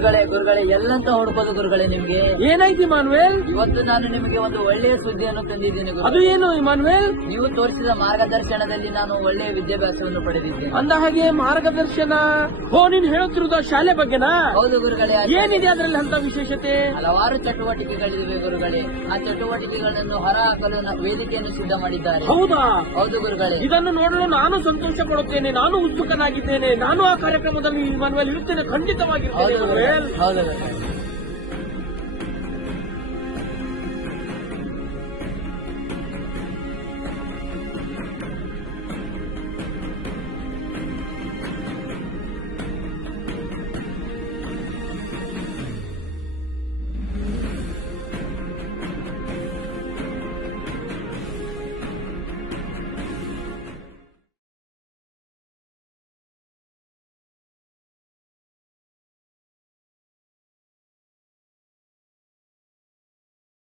ಗುರುಗಳೇ ಎಲ್ಲಂತ ಹುಡುಕೋದು ಗುರುಗಳೇ ನಿಮ್ಗೆ. ಏನಾಯ್ತು ಇಮಾನುವೇಲ್? ಇವತ್ತು ನಾನು ನಿಮಗೆ ಒಂದು ಒಳ್ಳೆಯ ಸುದ್ದಿಯನ್ನು ತಂದಿದ್ದೇನೆ ಗುರು. ಅದು ಏನು ಇಮಾನುವೇಲ್? ನೀವು ತೋರಿಸಿದ ಮಾರ್ಗದರ್ಶನದಲ್ಲಿ ನಾನು ಒಳ್ಳೆಯ ವಿದ್ಯಾಭ್ಯಾಸವನ್ನು ಪಡೆದಿದ್ದೇನೆ. ಅಂದ ಹಾಗೆ ಮಾರ್ಗದರ್ಶನ. ನೀನ್ ಹೇಳುತ್ತಿರುವುದು ಶಾಲೆ ಬಗ್ಗೆನಾ? ಹೌದು ಗುರುಗಳೇ. ಏನಿದೆ ಅದರಲ್ಲಿ ಅಂತ ವಿಶೇಷತೆ? ಹಲವಾರು ಚಟುವಟಿಕೆಗಳಿವೆ ಗುರುಗಳೇ. ಆ ಚಟುವಟಿಕೆಗಳನ್ನು ಹೊರಹಾಕಲು ವೇದಿಕೆಯನ್ನು ಸಿದ್ಧ ಮಾಡಿದ್ದಾರೆ. ಹೌದಾ? ಹೌದು ಗುರುಗಳೇ. ಇದನ್ನು ನೋಡಲು ನಾನು ಸಂತೋಷ ಪಡುತ್ತೇನೆ. ನಾನು ಉತ್ಸುಕನಾಗಿದ್ದೇನೆ. ನಾನು ಆ ಕಾರ್ಯಕ್ರಮದಲ್ಲಿ ಇಮಾನುವೇಲ್ ಇರುತ್ತೇನೆ ಖಂಡಿತವಾಗಿರ್ತೇನೆ. ಹೌದು ಗುರುಗಳೇ.